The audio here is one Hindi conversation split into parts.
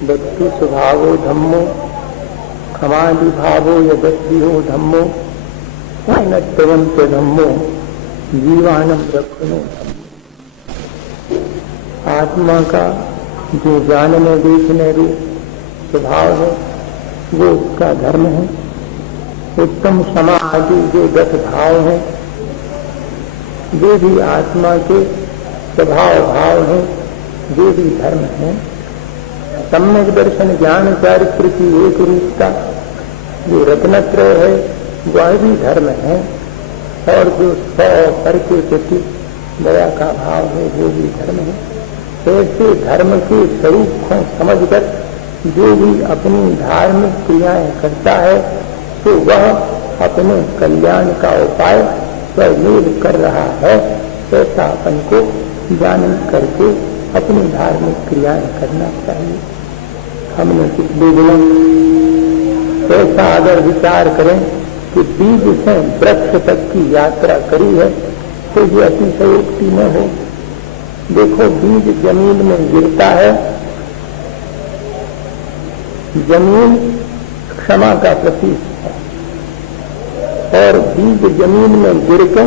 दत्तु स्वभावो धम्मो खमादि भावो यदस्यो धम्मो नत्यवं च धम्मो जीवानम रक्षणो धम्मो। आत्मा का जो जानने देखने रूप स्वभाव है वो उसका धर्म है। उत्तम क्षमा आदि जो 10 भाव है वे भी आत्मा के स्वभाव भाव हैं, वे भी धर्म है। सम्यक दर्शन ज्ञान चारित्र की एक रूपता जो रत्नत्रय है वह भी धर्म है। और जो 100 पर के प्रति दया का भाव है वो भी धर्म है। ऐसे धर्म के स्वरूप को समझकर जो भी अपनी धार्मिक क्रियाएं करता है तो वह अपने कल्याण का उपाय स्वयं कर रहा है। ऐसा अपन को जान करके अपनी धार्मिक क्रियाएं करना चाहिए। हमने पिछले दिनों ऐसा अगर विचार करें कि बीज से वृक्ष तक की यात्रा करी है तो ये अतिशयोक्ति न हो। देखो, बीज जमीन में गिरता है, जमीन क्षमा का प्रतीक है, और बीज जमीन में गिर के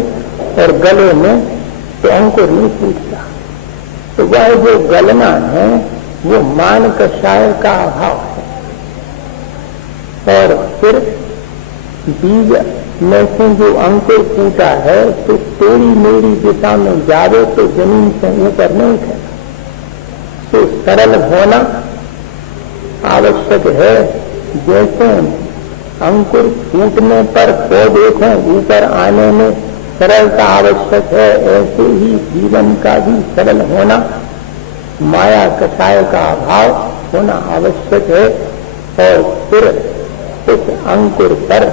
और गले में तो अंकुर नहीं फूटता। तो वह जो गलना है वो मान कषाय का अभाव है। और फिर बीज में से जो अंकुर फूटा है तो तेरी मेरी दिशा में जावे तो जमीन से ऊपर नहीं उठे। तो सरल होना आवश्यक है। जैसे अंकुर फूटने पर पौधे को ऊपर आने में सरलता आवश्यक है, ऐसे ही जीवन का भी सरल होना, माया कषाय का अभाव होना आवश्यक है। और फिर उस अंकुर पर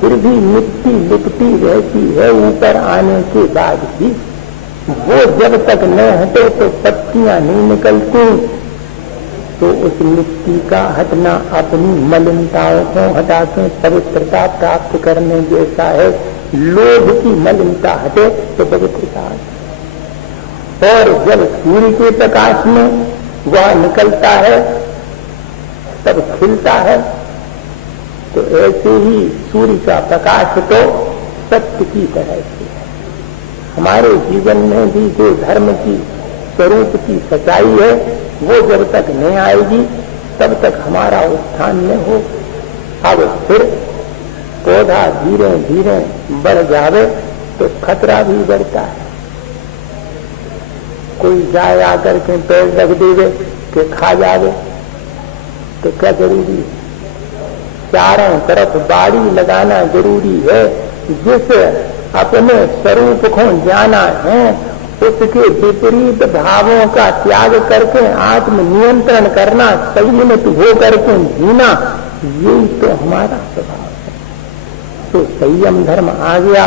फिर भी मिट्टी लिपटी रहती है ऊपर आने के बाद भी। वो जब तक न हटे तो पत्तियां नहीं निकलती। तो उस मिट्टी का हटना अपनी मलिनताओं को हटाकर पवित्रता प्राप्त करने जैसा है। लोभ की मलिनता हटे तो पवित्रता हटे। और जब सूर्य के प्रकाश में वह निकलता है तब खिलता है। तो ऐसे ही सूर्य का प्रकाश तो सत्य की तरह से है। हमारे जीवन में भी जो धर्म की स्वरूप की सच्चाई है वो जब तक नहीं आएगी तब तक हमारा उत्थान न हो। अब फिर पौधा धीरे धीरे बढ़ जावे तो खतरा भी बढ़ता है। कोई जाए आकर के पेड़ रख देवे कि खा जावे तो क्या जरूरी है? चारों तरफ बाड़ी लगाना जरूरी है। जिस अपने स्वरूप को जाना है उसके विपरीत भावों का त्याग करके आत्म नियंत्रण करना, संयमित हो करके जीना, यही तो हमारा स्वभाव है। तो संयम धर्म आ गया।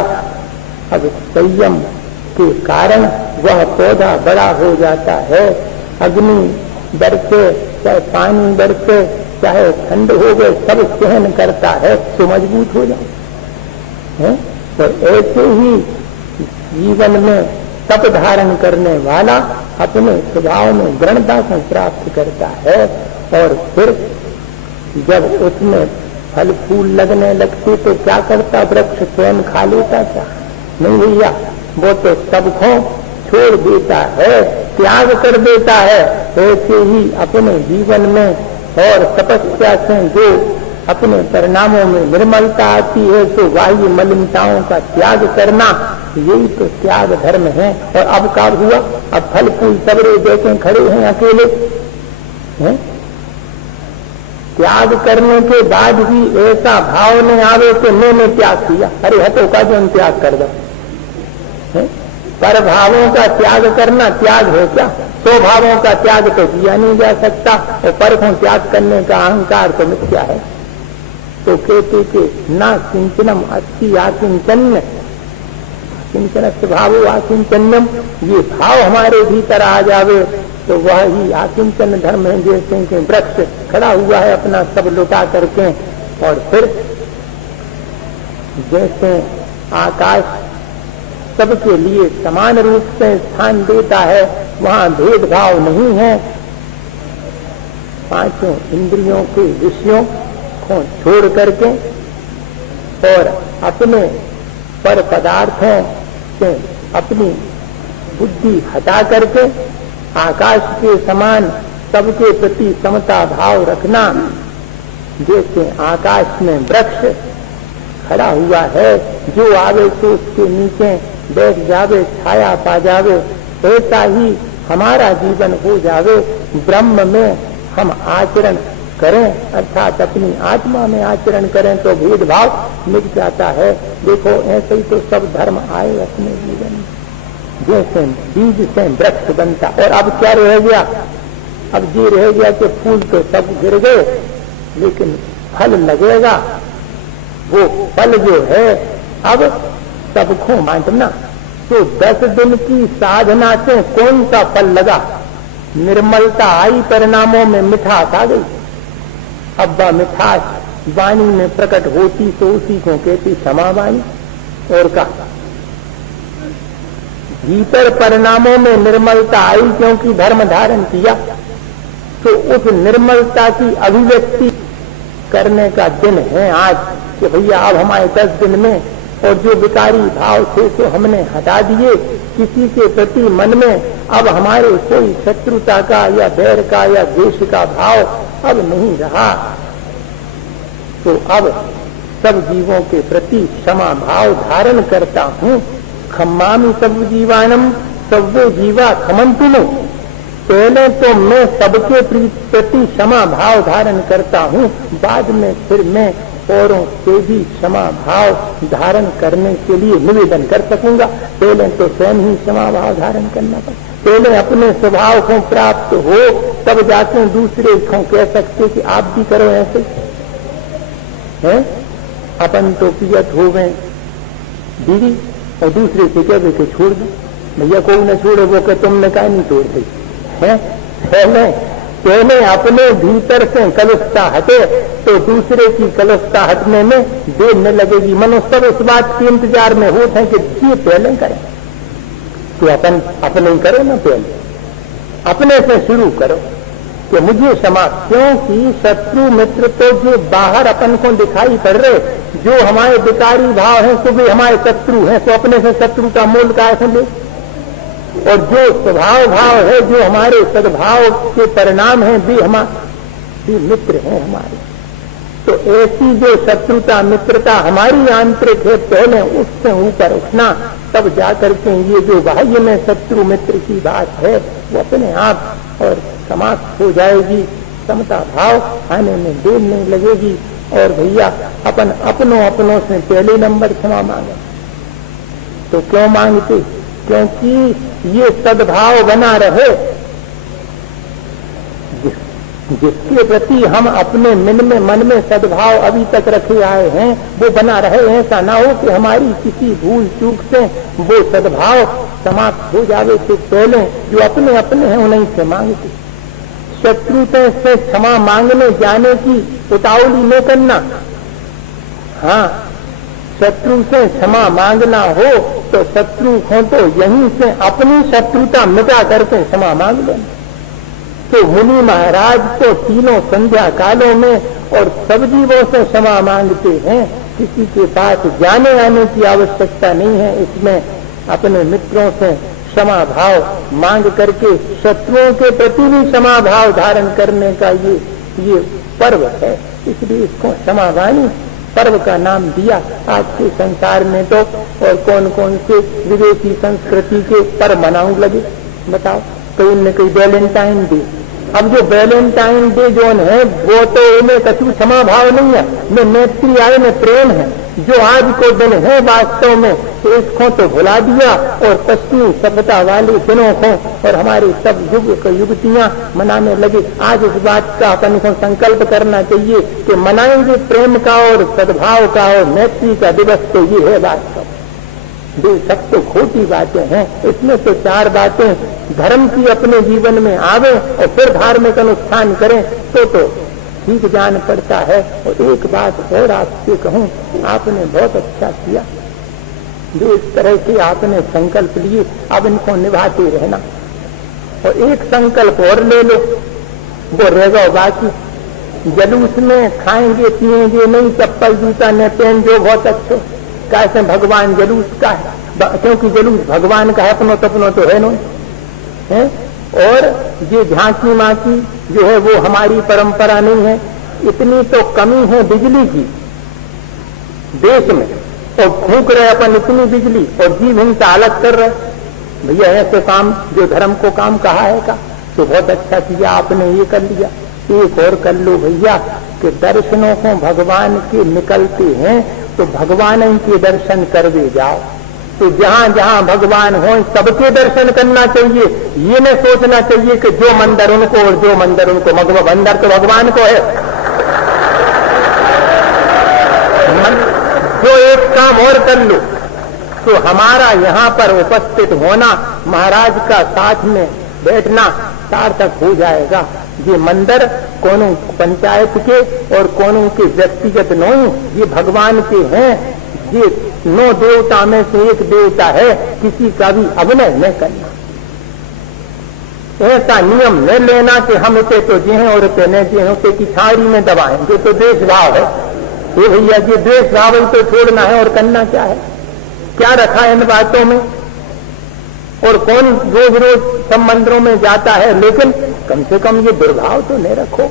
अब संयम के कारण वह पौधा बड़ा हो जाता है। अग्नि बरसे चाहे पानी बरसे चाहे ठंड हो गए सब सहन करता है तो मजबूत हो जाए। तो ऐसे ही जीवन में तप धारण करने वाला अपने स्वभाव में दृढ़ता को प्राप्त करता है। और फिर जब उसमें फल फूल लगने लगते तो क्या करता? वृक्ष स्वयं खा लेता क्या? नहीं भैया, वो तो सबको छोड़ देता है, त्याग कर देता है। ऐसे ही अपने जीवन में और तपस्या से जो अपने परिणामों में निर्मलता आती है तो बाह्य मलिनताओं का त्याग करना, यही तो त्याग धर्म है। और अब क्या हुआ? अब फल फूल सबरे देखे खड़े हैं अकेले हैं। त्याग करने के बाद भी ऐसा भाव नहीं आवे कि मैंने त्याग किया। अरे हटो का जो त्याग कर दो। पर भावों का त्याग करना त्याग है क्या? स्वभावों का त्याग तो किया नहीं जा सकता। और पर को त्याग करने का अहंकार तो मिथ्या है। तो कहते कि ना किंचनम अस्ति आकिंचन्य, किंचन स्वभाव आकिंचन्यम, ये भाव हमारे भीतर आ जावे तो वह ही आकिंचन धर्म है। जैसे कि वृक्ष खड़ा हुआ है अपना सब लुटा करके, और फिर जैसे आकाश सबके लिए समान रूप से स्थान देता है, वहां भेदभाव नहीं है। पांचों इंद्रियों के विषयों को छोड़ करके और अपने पर पदार्थों से अपनी बुद्धि हटा करके आकाश के समान सबके प्रति समता भाव रखना। जैसे आकाश में वृक्ष खड़ा हुआ है, जो आवे तो उसके नीचे बैठ जावे, छाया पा जावे, ऐसा ही हमारा जीवन हो जावे। ब्रह्म में हम आचरण करें, अर्थात अपनी आत्मा में आचरण करें तो भेदभाव मिट जाता है। देखो ऐसे ही तो सब धर्म आए अपने जीवन में, जैसे बीज से वृक्ष बनता। और अब क्या रह गया? अब ये रह गया कि फूल तो सब गिर गए, लेकिन फल लगेगा। वो फल जो है अब सबको बांटना। तो 10 दिन की साधना से कौन सा फल लगा? निर्मलता आई, परिणामों में मिठास आ गई। अब वह मिठास वाणी में प्रकट होती तो उसी को कहती क्षमा वाणी। और का भीतर परिणामों में निर्मलता आई, क्योंकि धर्म धारण किया। तो उस निर्मलता की अभिव्यक्ति करने का दिन है आज कि भैया अब हमारे 10 दिन में, और जो विकारी भाव थे तो हमने हटा दिए। किसी के प्रति मन में अब हमारे कोई शत्रुता का या बैर का या द्वेष का भाव अब नहीं रहा। तो अब सब जीवों के प्रति क्षमा भाव धारण करता हूँ। खम्मामि सब जीवानम सव्वे जीवा खमंतुनो। पहले तो मैं सबके प्रति क्षमा भाव धारण करता हूँ, बाद में फिर मैं औरों से भी क्षमा भाव धारण करने के लिए निवेदन कर सकूंगा। पहले तो स्वयं ही क्षमा भाव धारण करना पड़े। पहले अपने स्वभाव को प्राप्त हो, तब जाके दूसरे को कह सकते कि आप भी करो ऐसे हैं। अपन तो पियत हो गए दीदी, और दूसरे से कह के छोड़ दो, भैया कोई न छोड़े, वो कह तुमने कहा नहीं छोड़ दी है। पहले अपने भीतर से कलुषता हटे तो दूसरे की कलुषता हटने में देर न लगेगी। मनुष्य सब इस बात के इंतजार में होते हैं कि ये पहले करें, तो अपन अपने ही करो ना, पहले अपने से शुरू करो कि मुझे क्षमा। क्योंकि शत्रु मित्र तो जो बाहर अपन को दिखाई पड़ रहे, जो हमारे विकारी भाव हैं तो वे हमारे शत्रु हैं, तो अपने से शत्रु का मूल का ऐसे ले। और जो स्वभाव भाव है, जो हमारे सद्भाव के परिणाम हैं, वे हमारे मित्र हैं हमारे। तो ऐसी जो शत्रुता मित्रता हमारी आंतरिक है, पहले उससे ऊपर उठना, तब जाकर के ये जो बाह्य में शत्रु मित्र की बात है वो अपने आप और समाप्त हो जाएगी। समता भाव आने में देर नहीं लगेगी। और भैया अपन अपनों से पहले नंबर क्षमा मांगे। तो क्यों मांगते? क्योंकि ये सद्भाव बना रहे, जिसके प्रति हम अपने मन में सद्भाव अभी तक रखे आए हैं वो बना रहे। ऐसा ना हो कि हमारी किसी भूल चूक से वो सद्भाव समाप्त हो जावे। तो पहले जो अपने हैं उन्हीं से मांगते। शत्रु से क्षमा मांगने जाने की उतावली न करना। हाँ, शत्रु से क्षमा मांगना हो तो शत्रु हो तो यहीं से अपनी शत्रुता मिटा करके क्षमा मांग लेना। तो मुनि महाराज तो तीनों संध्या कालों में और सब जीवों से क्षमा मांगते हैं। किसी के पास जाने आने की आवश्यकता नहीं है। इसमें अपने मित्रों से क्षमा भाव मांग करके शत्रुओं के प्रति भी क्षमा भाव धारण करने का ये पर्व है। इसलिए इसको क्षमा वाणी पर्व का नाम दिया। आज के संसार में तो और कौन कौन से विदेशी संस्कृति के पर्व मनाऊ लगे बताओ। तो इनने कोई वैलेंटाइन डे, अब जो वैलेंटाइन डे जो है वो तो इन्हें कछु क्षमा भाव नहीं है, में मैत्री आए में प्रेम है। जो आज को दिन है वास्तव में तो इसको तो भुला दिया और पश्चिमी सभ्यता वाले दिनों को और हमारे सब युवतियां मनाने लगे। आज इस बात का अपन को संकल्प करना चाहिए कि मनाएंगे प्रेम का और सद्भाव का और मैत्री का दिवस। तो ये है वास्तव, ये सब तो खोटी बातें हैं। इसमें तो 4 बातें धर्म की अपने जीवन में आवे और फिर धार्मिक अनुष्ठान करें तो ठीक जान पड़ता है। और एक बात और आपसे कहूं, आपने बहुत अच्छा किया जो इस तरह के आपने संकल्प लिए, अब इनको निभाते रहना। और एक संकल्प और ले लो वो रहेगा। बाकी जलूस में खाएंगे पिएंगे नहीं, चप्पल जूता न पहन जो बहुत अच्छे, कैसे भगवान जलूस का है, क्योंकि जलूस भगवान का है, अपनो तपनो तो है नहीं है। और ये झांकी माकी जो है वो हमारी परंपरा नहीं है। इतनी तो कमी है बिजली की देश में, और फूंक रहे अपन इतनी बिजली और जीव हिंसा अलग कर रहे। भैया ऐसे काम जो धर्म को काम कहा है का, तो बहुत अच्छा किया आपने ये कर लिया, एक और कर लो भैया कि दर्शनों को भगवान के निकलते हैं तो भगवान के दर्शन करवे जाओ। तो जहां जहां भगवान हो सबके दर्शन करना चाहिए। ये न सोचना चाहिए कि जो मंदिर उनको और जो मंदिर उनको, मंदिर तो भगवान को है। जो एक काम और कर लो तो हमारा यहाँ पर उपस्थित होना, महाराज का साथ में बैठना सार्थक हो जाएगा। ये मंदिर कोनो पंचायत के और कोनो के व्यक्तिगत नहीं, ये भगवान के हैं। ये 9 देवता में से एक देवता है, किसी का भी अभिनय न करना, ऐसा नियम न लेना कि हम इसे तो जी हैं और इसे न जी हैं, उसे की छाड़ी में दबाएं, जो तो देश भाव है। ये भैया ये देश भाव तो छोड़ना है और करना क्या है, क्या रखा है इन बातों में। और कौन रोज रोज सब मंदिरों में जाता है, लेकिन कम से कम ये दुर्भाव तो नहीं रखो,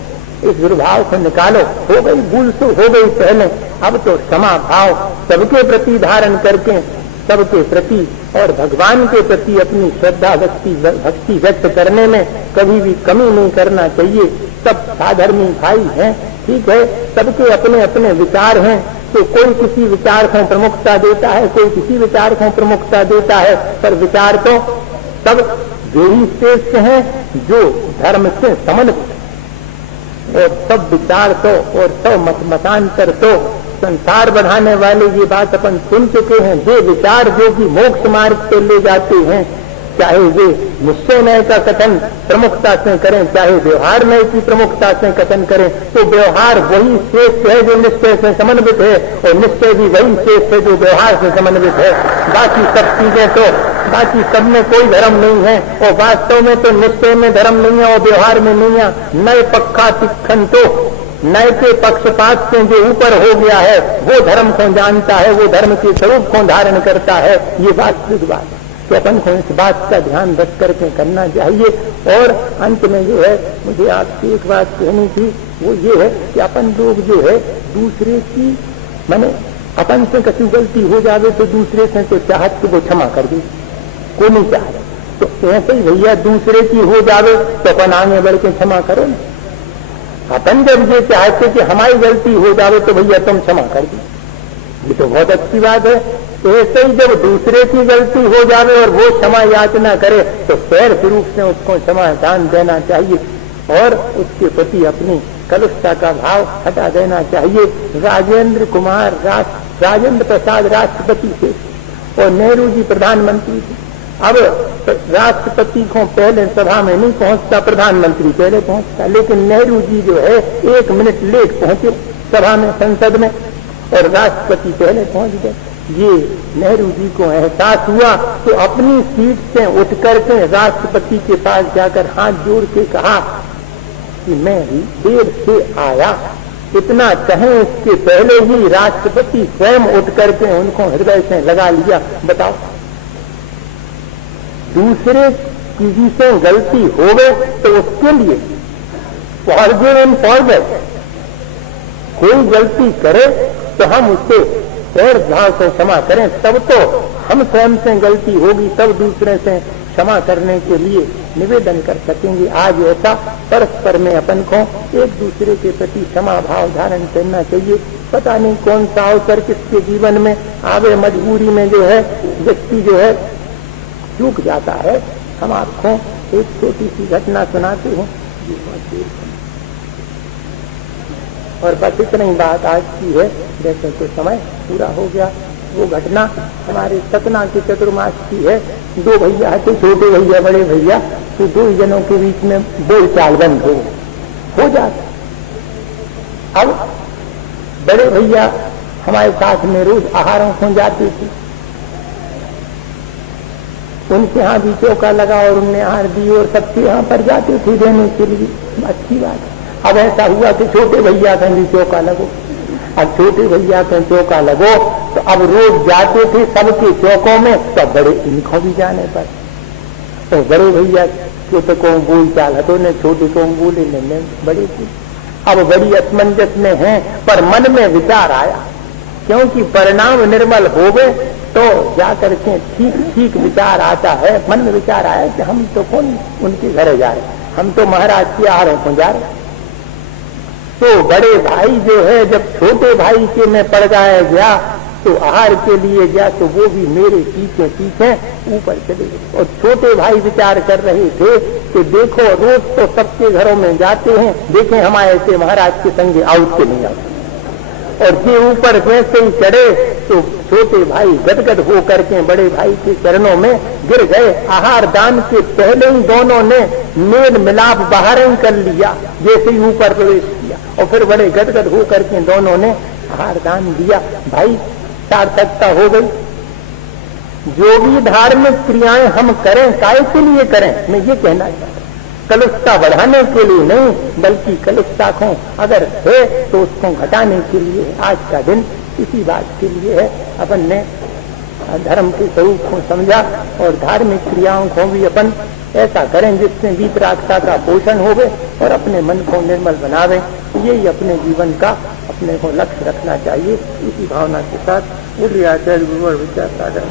इस दुर्भाव को निकालो। हो गई भूल तो हो गई पहले, अब तो क्षमा भाव सबके प्रति धारण करके सबके प्रति और भगवान के प्रति अपनी श्रद्धा भक्ति व्यक्त करने में कभी भी कमी नहीं करना चाहिए। सब साधर्मी भाई हैं, ठीक है, सबके अपने अपने विचार हैं, तो कोई किसी विचार को प्रमुखता देता है, कोई किसी विचार को प्रमुखता देता है, पर विचार तो सब वही श्रेष्ठ हैं जो धर्म से समन्वित, और सब विचार तो और सब मतांतर तो संसार बढ़ाने वाले ये बात अपन सुन चुके हैं। जो विचार जो कि मोक्ष मार्ग पे ले जाते हैं, चाहे वे निश्चय नय का कथन प्रमुखता से करें, चाहे व्यवहार नय की प्रमुखता से कथन करें, तो व्यवहार वही श्रेष्ठ है जो निश्चय से समन्वित है, और निश्चय भी वही श्रेष्ठ है जो व्यवहार से समन्वित है। बाकी सब चीजें तो, बाकी सब में कोई धर्म नहीं है, और वास्तव में तो निश्चय में धर्म नहीं है और व्यवहार में नहीं है। नय पक्का तिखन तो नय के पक्षपात से जो ऊपर हो गया है वो धर्म को जानता है, वो धर्म के स्वरूप को धारण करता है। ये वास्तविक बात है, तो अपन को इस बात का ध्यान रख करके करना चाहिए। और अंत में जो है मुझे आपसे एक बात कहनी थी, वो ये है कि अपन लोग जो है दूसरे की, माने अपन से कभी गलती हो जावे तो दूसरे से तो चाहत कि वो क्षमा कर दे, को नहीं चाहे, तो ऐसे ही भैया दूसरे की हो जावे तो अपन आगे बढ़ के क्षमा करो ना। अपन जब ये चाहते कि हमारी गलती हो जावे तो भैया तुम क्षमा कर दो, ये तो बहुत अच्छी बात है। ऐसे ही जब दूसरे की गलती हो जावे और वो क्षमा याचना करे तो पैर रूप से उसको क्षमा दान देना चाहिए और उसके प्रति अपनी कलुषता का भाव हटा देना चाहिए। राजेंद्र प्रसाद राष्ट्रपति थे और नेहरू जी प्रधानमंत्री थे। अब राष्ट्रपति को पहले सभा में नहीं पहुंचता, प्रधानमंत्री पहले पहुंचता, लेकिन नेहरू जी जो है 1 मिनट लेट पहुंचे सभा में, संसद में, और राष्ट्रपति पहले पहुंच गए। ये नेहरू जी को एहसास हुआ तो अपनी सीट से उठ करके राष्ट्रपति के पास जाकर हाथ जोड़ के कहा कि मैं ही देर से आया। इतना कहें इसके पहले ही राष्ट्रपति स्वयं उठ करके उनको हृदय से लगा लिया। बताओ, दूसरे किसी से गलती हो गए तो उसके लिए फॉरगिव एंड फॉरगेट, कोई गलती करे तो हम उससे और भाव से क्षमा करें, तब तो हम स्वयं से गलती होगी तब दूसरे से क्षमा करने के लिए निवेदन कर सकेंगे। आज ऐसा परस्पर में अपन को एक दूसरे के प्रति क्षमा भाव धारण करना चाहिए। पता नहीं कौन सा अवसर किसके जीवन में आवे, मजबूरी में जो है व्यक्ति जो है चूक जाता है। हम आपको एक छोटी सी घटना सुनाते हैं और बस इतनी बात आज की है, जैसे तो समय पूरा हो गया। वो घटना हमारे सतना के चतुर्मास की है। 2 भैया थे, छोटे भैया बड़े भैया, तो 2 जनों के बीच में बोलचाल बंद हो जाता। अब बड़े भैया हमारे साथ में रोज आहारों को जाते थे, उनके यहाँ भी चौका लगा और उनने आहार दी और सबके यहाँ पर जाते थे देने के लिए। अच्छी बात है। अब ऐसा हुआ कि छोटे भैया का भी चौका लगो। अब छोटे भैया का चौका लगो तो अब रोज जाते थे सबके चौकों में, तो बड़े इनको भी जाने पर तो बड़े भैया को तो कौन बोल चाल तो ने छोटे को बोले ने बड़े की। अब बड़ी असमंजस में है, पर मन में विचार आया, क्योंकि परिणाम निर्मल हो गए तो जाकर के ठीक ठीक विचार आता है। मन में विचार आया कि हम तो कौन उनके घर जा रहे, हम तो महाराज के आहारों को जा रहे। तो बड़े भाई जो है जब छोटे भाई के में पड़ गया तो आहार के लिए गया, तो वो भी मेरे पीछे पीछे ऊपर चले गए। और छोटे भाई विचार कर रहे थे कि देखो रोज तो सबके घरों में जाते हैं, देखें हमारे से महाराज के संगे आउट के नहीं आते। और ये ऊपर जैसे ही चढ़े तो छोटे भाई गदगद हो करके बड़े भाई के चरणों में गिर गए। आहार दान के पहले ही दोनों ने मेल मिलाप बाहर ही कर लिया, जैसे ही ऊपर प्रवेश किया, और फिर बड़े गदगद हो करके दोनों ने आहार दान दिया। भाई सार्थकता हो गई। जो भी धार्मिक क्रियाएं हम करें काय के लिए करें, मैं ये कहना चाहता हूं, कलुषता बढ़ाने के लिए नहीं, बल्कि कलुषता को अगर है तो उसको घटाने के लिए आज का दिन इसी बात के लिए है। अपन ने धर्म के स्वरूप को समझा और धार्मिक क्रियाओं को भी अपन ऐसा करें जिससे वितरागता का पोषण हो और अपने मन को निर्मल बनावे। यही अपने जीवन का अपने को लक्ष्य रखना चाहिए। इसी भावना के साथ आचार्य गुरु और विचार सागर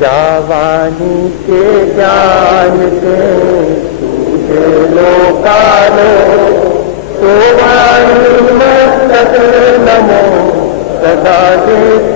जावानी के ज्ञान से लोकालो सोवानी मस्तक नमो सदा देश